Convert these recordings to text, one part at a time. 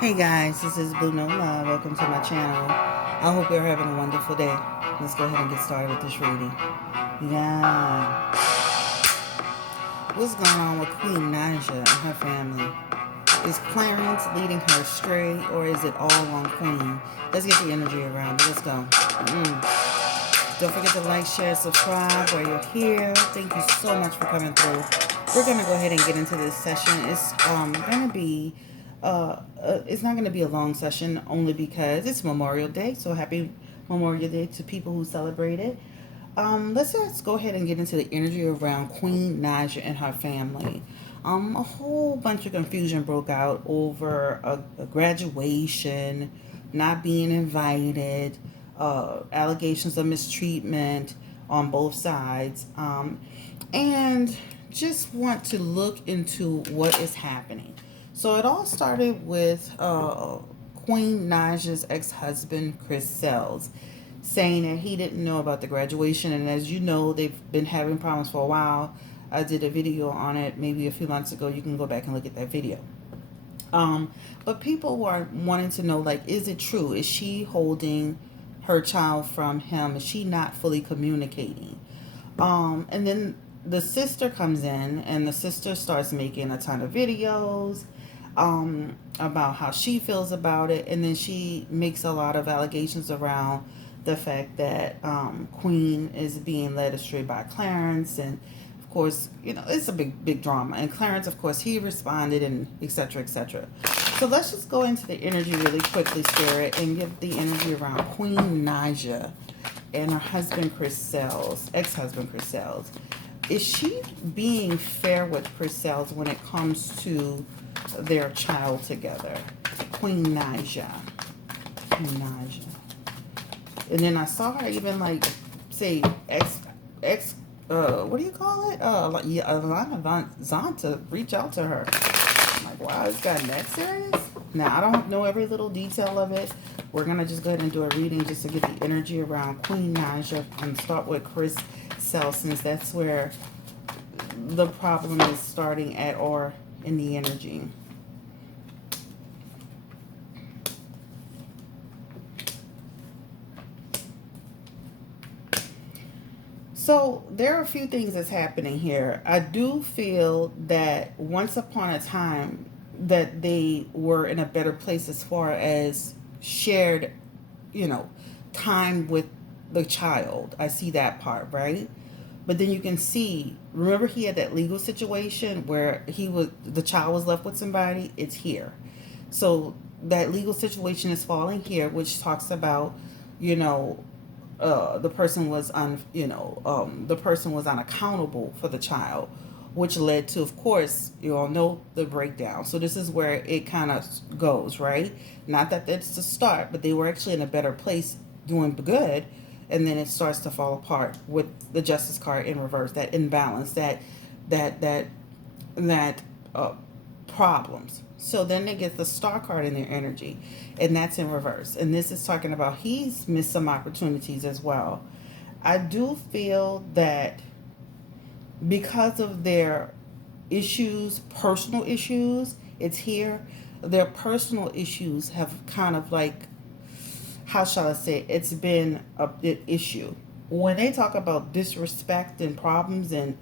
Hey guys, this is Blue Nola. Welcome to my channel. I hope you're having a wonderful day. Let's go ahead and get started with this reading. Yeah. What's going on with Queen Naija and her family? Is Clarence leading her astray or is it all on Queen? Let's get the energy around it. Let's go. Don't forget to like, share, subscribe while you're here. Thank you so much for coming through. We're gonna go ahead and get into this session. It's gonna be it's not gonna be a long session only because it's Memorial Day. So happy Memorial Day to people who celebrate it. Let's just go ahead and get into the energy around Queen Naija and her family. A whole bunch of confusion broke out over a graduation, not being invited, allegations of mistreatment on both sides, and just want to look into what is happening. So it all started with Queen Naija's ex-husband, Chris Sells, saying that he didn't know about the graduation. And as you know, they've been having problems for a while. I did a video on it maybe a few months ago. You can go back and look at that video. But people were wanting to know, like, is it true? Is she holding her child from him? Is she not fully communicating? And then the sister comes in, and the sister starts making a ton of videos about how she feels about it, and then she makes a lot of allegations around the fact that Queen is being led astray by Clarence, and of course, you know, it's a big drama. And Clarence, of course, he responded, and etc. etc. So let's just go into the energy really quickly, Spirit, and give the energy around Queen Naija and her husband Chris Sells, ex-husband Chris Sells. Is she being fair with Chris Sells when it comes to their child together? Queen Naija. Queen Naija. And then I saw her even like say what do you call it? Like Alana Zonta reach out to her. I'm like, wow, it's gotten that serious? Now I don't know every little detail of it. We're gonna just go ahead and do a reading just to get the energy around Queen Naija and start with Chris Sells, since that's where the problem is starting at, or in the energy. So there are a few things that's happening here. I do feel that once upon a time that they were in a better place as far as shared, you know, time with the child. I see that part, right? But then you can see, remember he had that legal situation where the child was left with somebody. It's here. So that legal situation is falling here, which talks about, you know, the person was the person was unaccountable for the child, which led to, of course, you all know the breakdown. So this is where it kind of goes, right? Not that that's the start, but they were actually in a better place, doing good, and then it starts to fall apart with the justice card in reverse, that imbalance, that that problems. So then they get the star card in their energy, and that's in reverse. And this is talking about he's missed some opportunities as well. I do feel that because of their issues, personal issues, it's here. Their personal issues have kind of like, how shall I say, it's been an issue. When they talk about disrespect and problems, and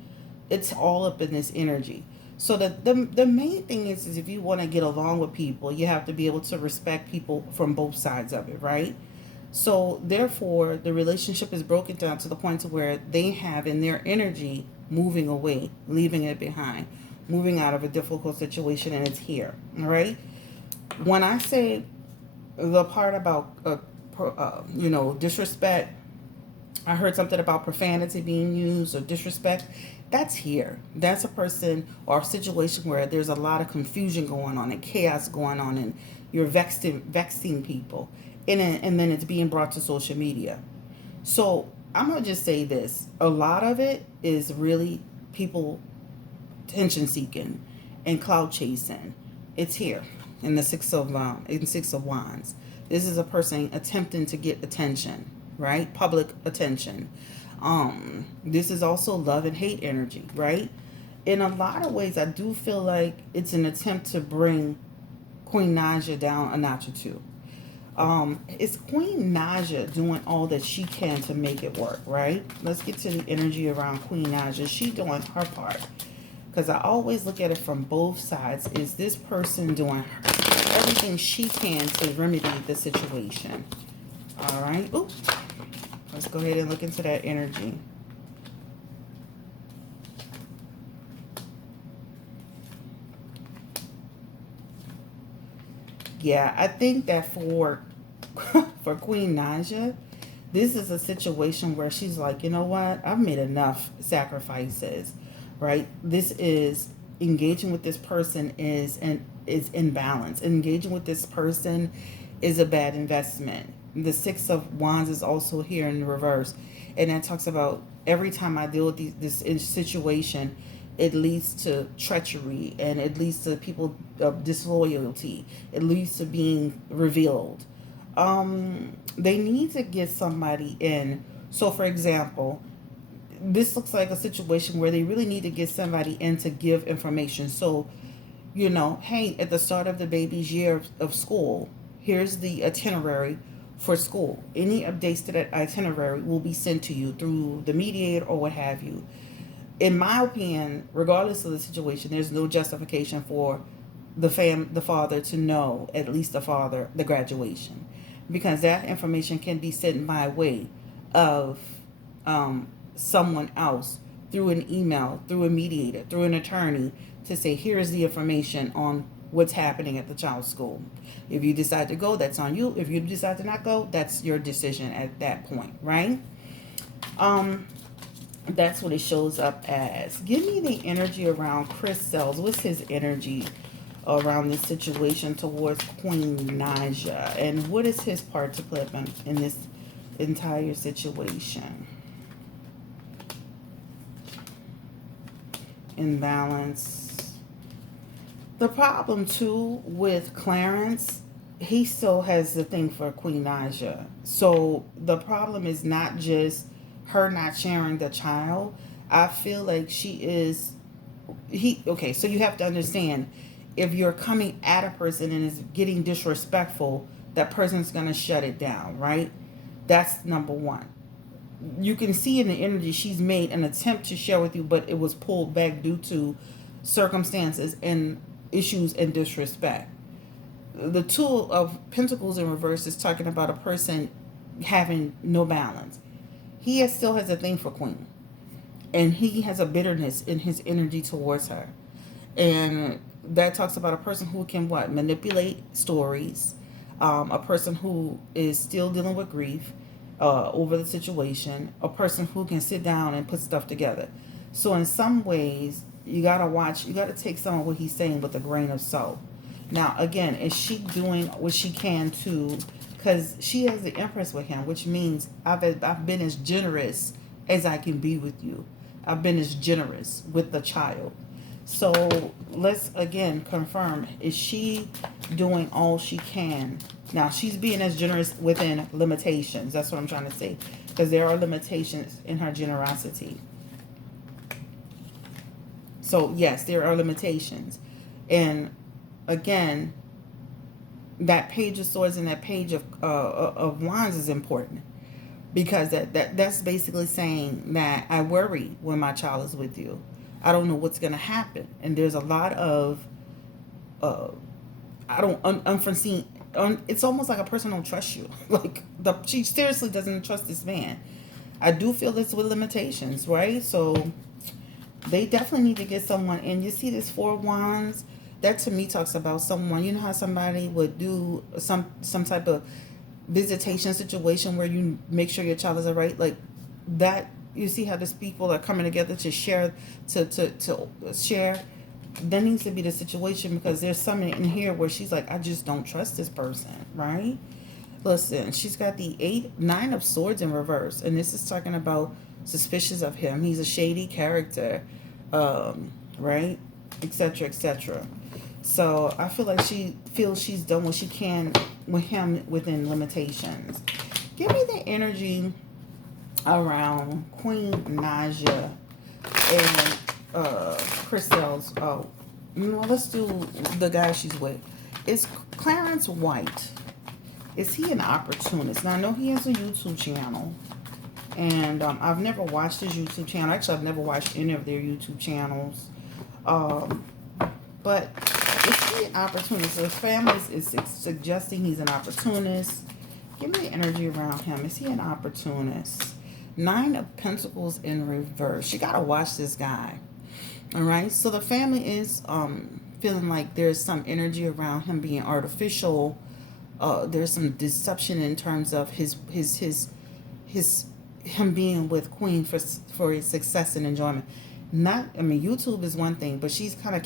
it's all up in this energy. So the main thing is if you want to get along with people, you have to be able to respect people from both sides of it, right? So therefore, the relationship is broken down to the point to where they have in their energy moving away, leaving it behind, moving out of a difficult situation, and it's here, all right? When I say the part about disrespect, I heard something about profanity being used or disrespect. That's here. That's a person or a situation where there's a lot of confusion going on and chaos going on, and you're vexing people, and then it's being brought to social media. So I'm gonna just say this: a lot of it is really people attention seeking and cloud chasing. It's here in the six of wands. This is a person attempting to get attention, right? Public attention. This is also love and hate energy, right? In a lot of ways, I do feel like it's an attempt to bring Queen Naija down a notch or two. Is Queen Naija doing all that she can to make it work, right? Let's get to the energy around Queen Naija. Is she doing her part? Because I always look at it from both sides. Is this person doing everything she can to remedy the situation? All right. Ooh. Let's go ahead and look into that energy. Yeah, I think that for for Queen Naija, this is a situation where she's like, you know what? I've made enough sacrifices, right? This is engaging with this person is imbalance. Engaging with this person is a bad investment. The Six of Wands is also here in reverse, and that talks about every time I deal with this situation, it leads to treachery and it leads to people disloyalty. It leads to being revealed. They need to get somebody in. So, for example, this looks like a situation where they really need to get somebody in to give information. So, you know, hey, at the start of the baby's year of school, here's the itinerary for school. Any updates to that itinerary will be sent to you through the mediator or what have you. In my opinion, regardless of the situation, there's no justification for the father to know, at least the father, the graduation, because that information can be sent by way of someone else through an email, through a mediator, through an attorney to say, here's the information on what's happening at the child's school. If you decide to go, that's on you. If you decide to not go, that's your decision at that point, right? That's what it shows up as. Give me the energy around Chris Celebs. What's his energy around this situation towards Queen Naija? And what is his part to play in this entire situation? Imbalance. The problem, too, with Clarence, he still has the thing for Queen Naija. So the problem is not just her not sharing the child. I feel like okay, so you have to understand, if you're coming at a person and is getting disrespectful, that person's going to shut it down, right? That's number one. You can see in the energy she's made an attempt to share with you, but it was pulled back due to circumstances and issues and disrespect. The Two of Pentacles in reverse is talking about a person having no balance. He still has a thing for Queen, and he has a bitterness in his energy towards her, and that talks about a person who can what, manipulate stories, a person who is still dealing with grief over the situation, a person who can sit down and put stuff together. So in some ways, you gotta take some of what he's saying with a grain of salt. Now again, is she doing what she can to, because she has the Empress with him, which means I've been as generous as I can be with you. I've been as generous with the child. So let's again confirm, is she doing all she can? Now she's being as generous within limitations. That's what I'm trying to say, because there are limitations in her generosity. So yes, there are limitations. And again, that Page of Swords and that Page of Wands is important, because that's basically saying that I worry when my child is with you. I don't know what's going to happen, and there's a lot of unforeseen. It's almost like a person don't trust you. Like she seriously doesn't trust this man. I do feel this with limitations, right? So they definitely need to get someone. And you see this Four of Wands. That to me talks about someone, you know how somebody would do some type of visitation situation where you make sure your child is all right, like that. You see how these people are coming together to share, to share. That needs to be the situation, because there's something in here where she's like, I just don't trust this person, right? Listen, she's got the Nine of Swords in reverse, and this is talking about suspicious of him. He's a shady character, right? Etc. etc. So I feel like she feels she's done what she can with him within limitations. Give me the energy around Queen Naija and Chris Celebs. Oh, let's do the guy she's with. Is Clarence White, is he an opportunist? Now, I know he has a YouTube channel. And I've never watched his YouTube channel. Actually, I've never watched any of their YouTube channels. But is he an opportunist? So the family is suggesting he's an opportunist. Give me the energy around him. Is he an opportunist? 9 of Pentacles in reverse. You got to watch this guy. All right. So the family is feeling like there's some energy around him being artificial. There's some deception in terms of him being with Queen for his success and enjoyment. YouTube is one thing, but she's kind of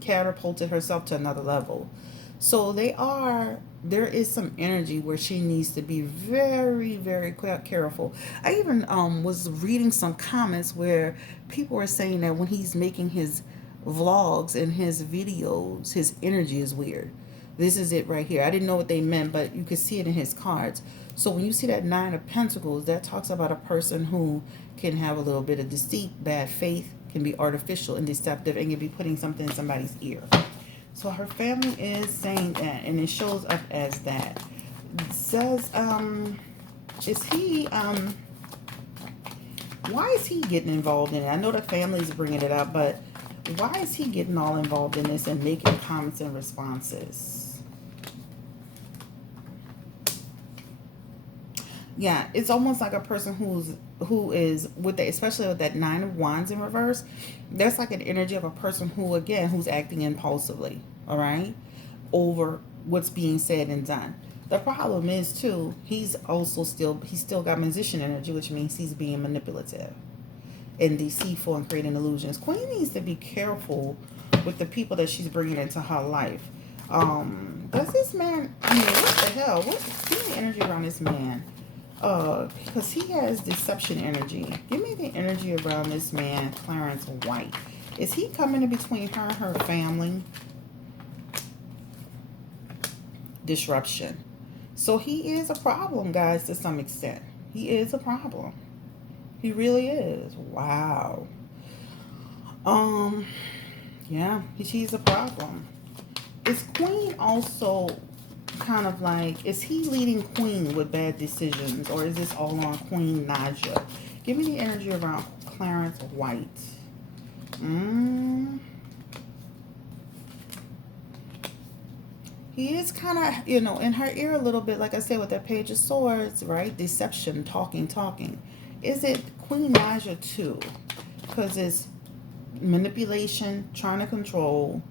catapulted herself to another level. So there is some energy where she needs to be very, very careful. I even was reading some comments where people were saying that when he's making his vlogs and his videos, his energy is weird. This is it right here. I didn't know what they meant, but you could see it in his cards. So when you see that 9 of Pentacles, that talks about a person who can have a little bit of deceit, bad faith, can be artificial and deceptive, and can be putting something in somebody's ear. So her family is saying that, and it shows up as that. It says, is he, why is he getting involved in it? I know the family is bringing it up, but why is he getting all involved in this and making comments and responses? Yeah, it's almost like a person who is with the, especially with that 9 of Wands in reverse. That's like an energy of a person who's acting impulsively, all right, over what's being said and done. The problem is too, he's still got musician energy, which means he's being manipulative and deceitful and creating illusions. Queen needs to be careful with the people that she's bringing into her life. Does this man? I mean, what the hell? Give me the energy around this man. Because he has deception energy. Give me the energy around this man, Clarence White. Is he coming in between her and her family? Disruption. So he is a problem, guys, to some extent. He is a problem. He really is. Wow. Yeah, she's a problem. Is Queen also kind of like, is he leading Queen with bad decisions, or is this all on Queen Naija? Give me the energy around Clarence White. He is kind of, in her ear a little bit, like I said, with that Page of Swords, right? Deception, talking. Is it Queen Naija too? Because it's manipulation, trying to control,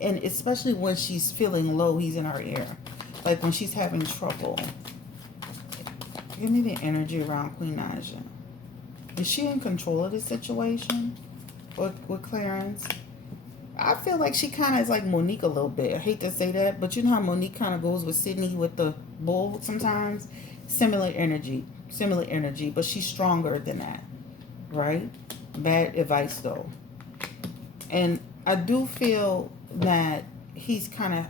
and especially when she's feeling low, he's in her ear. Like when she's having trouble. Give me the energy around Queen Naija. Is she in control of the situation with Clarence? I feel like she kind of is like Monique a little bit. I hate to say that, but you know how Monique kind of goes with Sydney with the bull sometimes? Similar energy, but she's stronger than that, right? Bad advice though. And I do feel that he's kind of,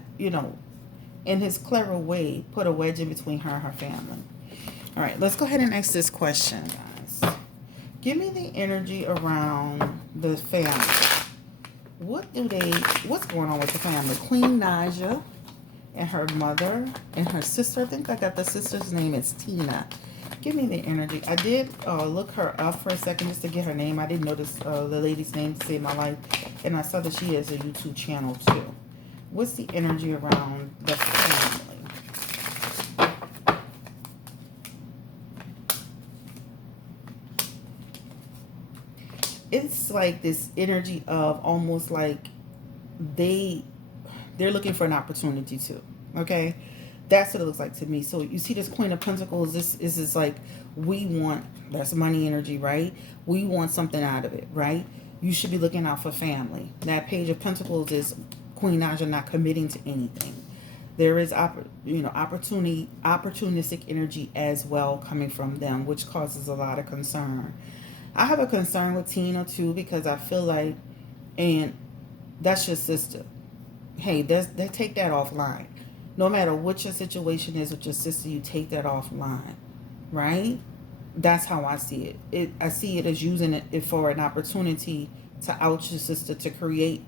in his clever way, put a wedge in between her and her family. All right, let's go ahead and ask this question, guys. Give me the energy around the family. What's going on with the family? Queen Naija and her mother and her sister. I think I got the sister's name. It's Tina. Give me the energy. I did look her up for a second just to get her name. I didn't notice the lady's name to save my life. And I saw that she has a YouTube channel too. What's the energy around the family? It's like this energy of almost like they're looking for an opportunity too. Okay, that's what it looks like to me. So you see this Queen of Pentacles. This is like, that's money energy, right? We want something out of it, right? You should be looking out for family. That Page of Pentacles is Queen Naija not committing to anything. There is opportunistic energy as well coming from them, which causes a lot of concern. I have a concern with Tina too, because I feel like, and that's your sister. Hey, take that offline. No matter what your situation is with your sister, you take that offline, right? That's how I see it. I see it as using it for an opportunity to out your sister, to create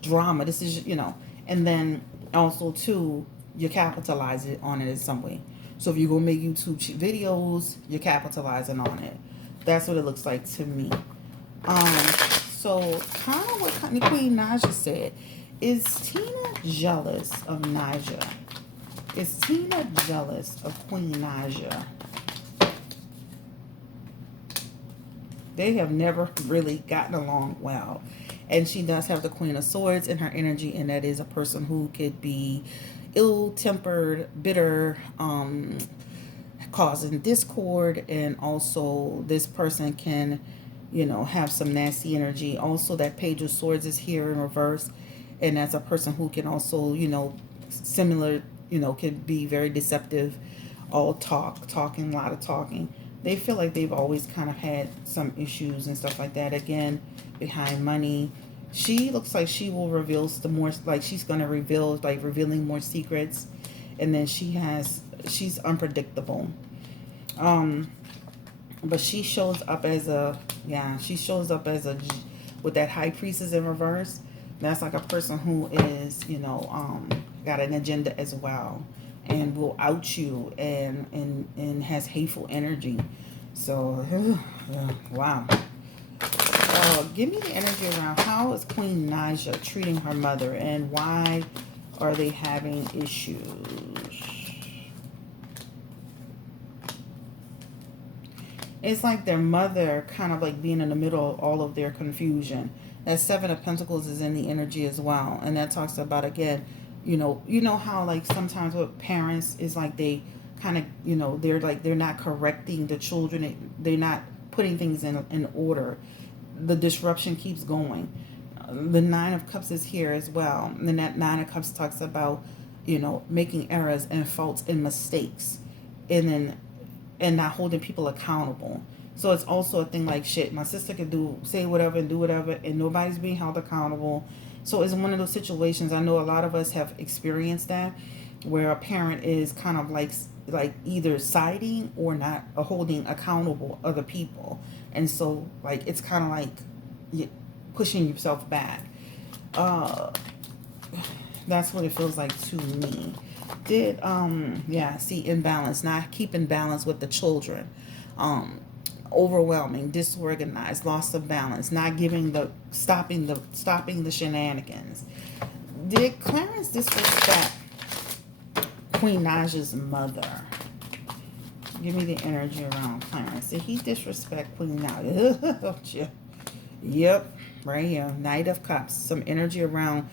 drama. This is, and then Also, too, you capitalize it on it in some way. So if you're gonna make YouTube videos, you're capitalizing on it. That's what it looks like to me. Um, so kind of what Queen Naija said. Is Tina jealous of Naija? Is Tina jealous of Queen Naija? They have never really gotten along well. And she does have the Queen of Swords in her energy, and that is a person who could be ill-tempered, bitter, causing discord, and also this person can, have some nasty energy. Also, that Page of Swords is here in reverse, and that's a person who can also, similar, could be very deceptive, all talking, a lot of talking. They feel like they've always kind of had some issues and stuff like that. Again, behind money. She looks like she will reveal the more, like she's going to reveal, like revealing more secrets. And then she's unpredictable. But she shows up as with that High Priestess in reverse. That's like a person who is, got an agenda as well, and will out you, and has hateful energy. So, wow. Give me the energy around how is Queen Naija treating her mother, and why are they having issues? It's like their mother kind of like being in the middle of all of their confusion. That Seven of Pentacles is in the energy as well. And that talks about, again, how like sometimes with parents is like they kind of, they're not correcting the children. They're not putting things in order. The disruption keeps going. The Nine of Cups is here as well. And then that Nine of Cups talks about, making errors and faults and mistakes. And not holding people accountable. So it's also a thing like, shit, my sister could say whatever and do whatever, and nobody's being held accountable. So it's one of those situations. I know a lot of us have experienced that, where a parent is kind of like either siding or not holding accountable other people. And so like it's kind of like pushing yourself back. That's what it feels like to me. See, imbalance, not keeping balance with the children, overwhelming, disorganized, loss of balance, not stopping the shenanigans. Did Clarence disrespect Queen Naija's mother? Give me the energy around Clarence. Did he disrespect Queen Naija? Yep, right here, Knight of Cups. Some energy around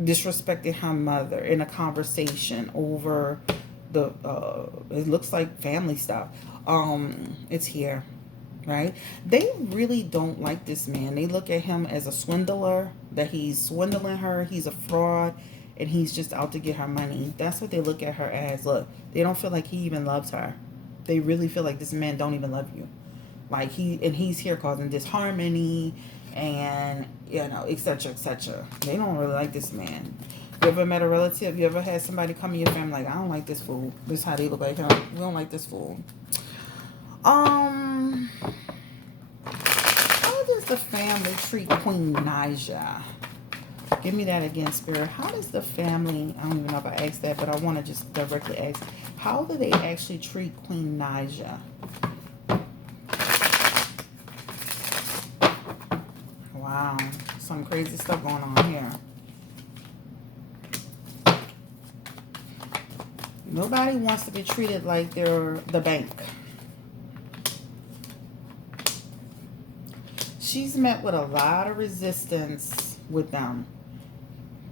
disrespecting her mother in a conversation over the it looks like family stuff. It's here, right? They really don't like this man. They look at him as a swindler, that he's swindling her, he's a fraud, and he's just out to get her money. That's what they look at her as. Look, they don't feel like he even loves her. They really feel like this man don't even love you. Like he's here causing disharmony, and etc, etc. They don't really like this man. You ever met a relative? You ever had somebody come in your family like, I don't like this fool? This is how they look like him. We don't like this fool. How does the family treat Queen Naija? Give me that again, Spirit. How does the family, I don't even know if I asked that, but I want to just directly ask, how do they actually treat Queen Naija? Wow, some crazy stuff going on here. Nobody wants to be treated like they're the bank. She's met with a lot of resistance with them.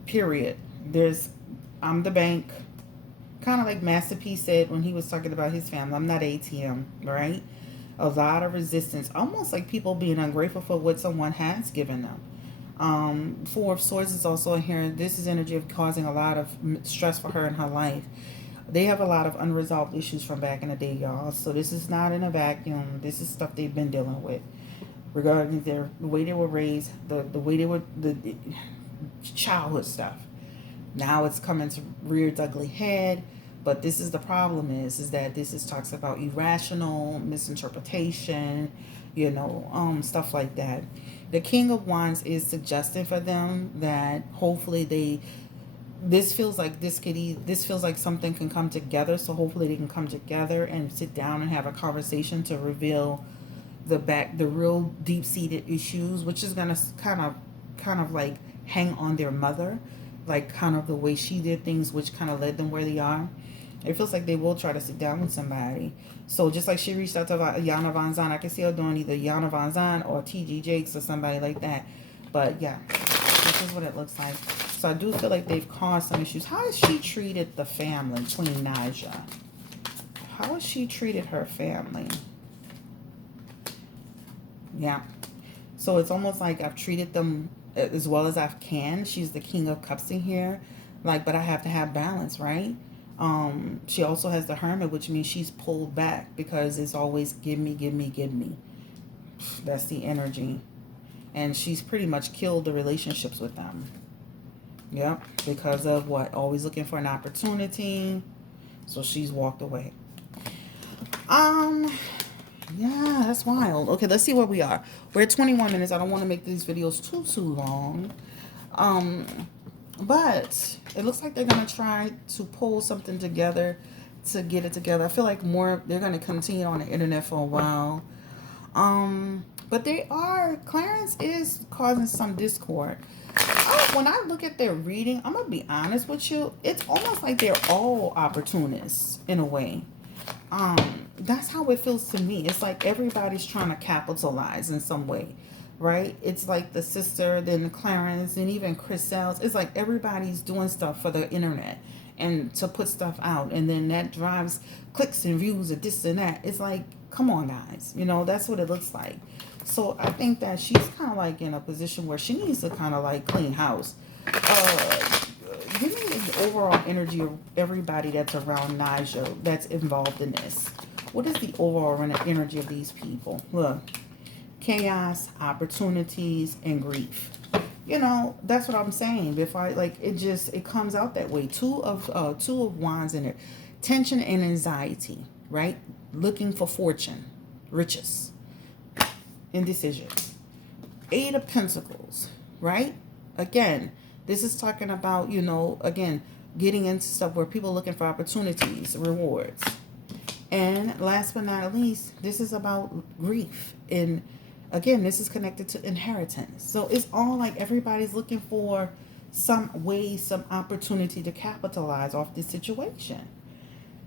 Period. I'm the bank. Kind of like Master P said when he was talking about his family. I'm not ATM, right? A lot of resistance. Almost like people being ungrateful for what someone has given them. Four of Swords is also in here. This is energy of causing a lot of stress for her in her life. They have a lot of unresolved issues from back in the day, y'all. So this is not in a vacuum. This is stuff they've been dealing with. Regarding the way they were raised, the way they were, the childhood stuff. Now it's coming to rear its ugly head. But this is the problem is that this talks about irrational misinterpretation, stuff like that. The King of Wands is suggesting for them that hopefully they this feels like this feels like something can come together. So hopefully they can come together and sit down and have a conversation to reveal the real deep seated issues, which is gonna kind of like hang on their mother, like kind of the way she did things, which kind of led them where they are. It feels like they will try to sit down with somebody. So just like she reached out to Yana Van Zan, I can see her doing either Yana Van Zan or TG Jakes or somebody like that. But yeah, this is what it looks like. So I do feel like they've caused some issues. How has she treated the family, Queen Naija? How has she treated her family? Yeah. So it's almost like I've treated them as well as I can. She's the King of Cups in here. Like, but I have to have balance, right? She also has the Hermit, which means she's pulled back because it's always give me, give me, give me. That's the energy. And she's pretty much killed the relationships with them. Yep. Because of what? Always looking for an opportunity. So she's walked away. Yeah, that's wild. Okay, let's see where we are. We're at 21 minutes. I don't want to make these videos too long. But it looks like they're going to try to pull something together to get it together. I feel like they're going to continue on the internet for a while. But Clarence is causing some discord. When I look at their reading, I'm going to be honest with you. It's almost like they're all opportunists in a way. That's how it feels to me. It's like everybody's trying to capitalize in some way, right? It's like the sister, then Clarence, and even Chris Sells. It's like everybody's doing stuff for the internet and to put stuff out, and then that drives clicks and views and this and that. It's like, come on, guys. You know, that's what it looks like. So I think that she's kind of like in a position where she needs to kind of like clean house. Give me the overall energy of everybody that's around Naija that's involved in this. What is the overall energy of these people? Look, chaos, opportunities, and grief. You know, that's what I'm saying. It comes out that way. Two of wands in there. Tension and anxiety, right? Looking for fortune, riches, indecision. Eight of Pentacles, right? Again, this is talking about, again, getting into stuff where people are looking for opportunities, rewards. And last but not least, this is about grief. And again, this is connected to inheritance. So it's all like everybody's looking for some way, some opportunity to capitalize off this situation.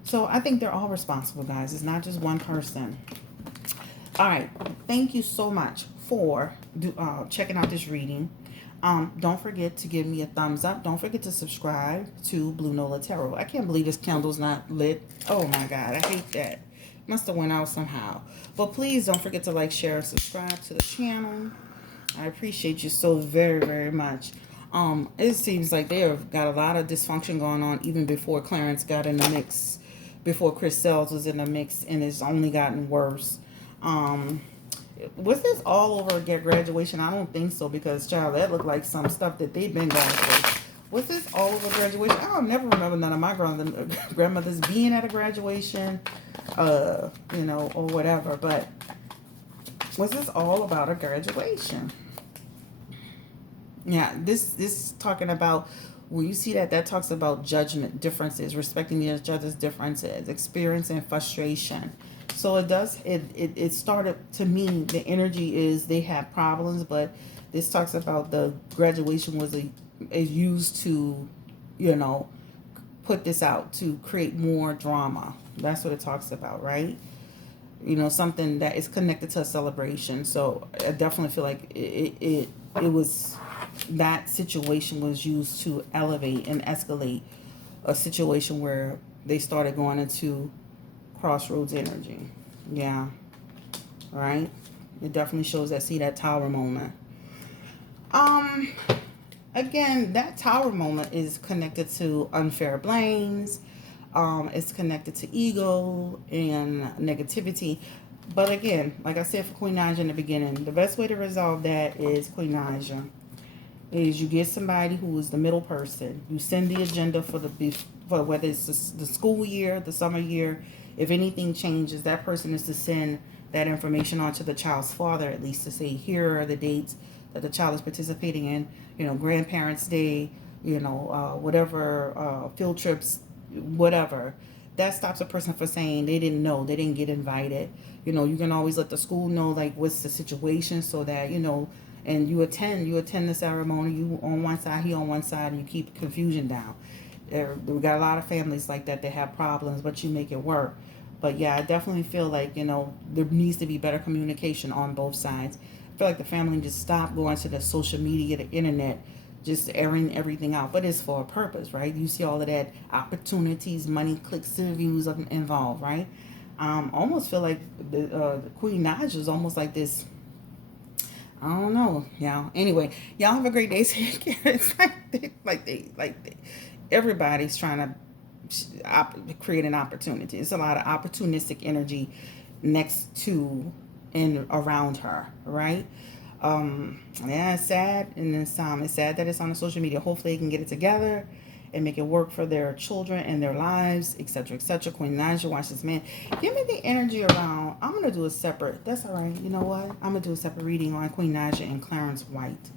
So I think they're all responsible, guys. It's not just one person. All right. Thank you so much for checking out this reading. Don't forget to give me a thumbs up. Don't forget to subscribe to Blue Nola Tarot. I can't believe this candle's not lit. Oh my God, I hate that. Must have went out somehow. But please don't forget to like, share, and subscribe to the channel. I appreciate you so very, very much. It seems like they have got a lot of dysfunction going on even before Clarence got in the mix, before Chris Sells was in the mix, and it's only gotten worse. Was this all over graduation? I don't think so, because, child, that looked like some stuff that they've been going through. Was this all over graduation? I don't never remember none of my grandmothers being at a graduation, or whatever. But was this all about a graduation? Yeah, this is talking about, when you see that talks about judgment, differences, respecting each other's differences, experiencing frustration. So it started, to me, the energy is they have problems, but this talks about the graduation was used to, put this out, to create more drama. That's what it talks about, right? Something that is connected to a celebration. So I definitely feel like it was, that situation was used to elevate and escalate a situation where they started going into crossroads energy. Yeah. Right? It definitely shows that, see that tower moment. Again, that tower moment is connected to unfair blames. It's connected to ego and negativity. But again, like I said for Queen Naija in the beginning, the best way to resolve that is, Queen Naija, is you get somebody who is the middle person. You send the agenda for whether it's the school year, the summer year. If anything changes, that person is to send that information on to the child's father, at least, to say, here are the dates that the child is participating in. Grandparents' Day, whatever, field trips, whatever. That stops a person from saying they didn't know, they didn't get invited. You can always let the school know like what's the situation, so that and you attend the ceremony. You on one side, he on one side, and you keep confusion down. We got a lot of families like that have problems, but you make it work. But yeah, I definitely feel like there needs to be better communication on both sides. I feel like the family just stop going to the social media, the internet, just airing everything out. But it's for a purpose, right? You see all of that opportunities, money, clicks, and views involved, right? Almost feel like the Queen Naija is almost like this. I don't know, y'all. Anyway, y'all have a great day. It's everybody's trying to create an opportunity. It's a lot of opportunistic energy next to and around her, right? Yeah, it's sad, and it's sad that it's on the social media. Hopefully, they can get it together and make it work for their children and their lives, etc., etc. Queen Naija, watch this man. Give me the energy around. I'm gonna do a separate. That's all right. You know what? I'm gonna do a separate reading on Queen Naija and Clarence White.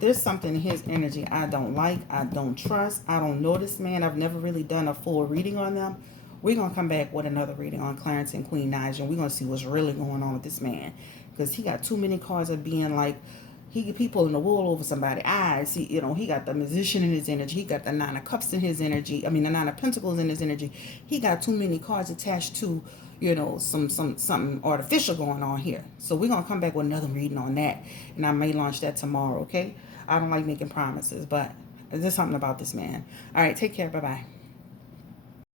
There's something in his energy I don't like. I don't trust. I don't know this man. I've never really done a full reading on them. We're going to come back with another reading on Clarence and Queen Naija, and we're going to see what's really going on with this man. Because he got too many cards of being like, he pulling the wool over somebody's eyes. He got the musician in his energy. He got the Nine of Cups in his energy. I mean, the Nine of Pentacles in his energy. He got too many cards attached to, something artificial going on here. So we're going to come back with another reading on that. And I may launch that tomorrow, okay? I don't like making promises, but there's something about this man. All right, take care. Bye-bye.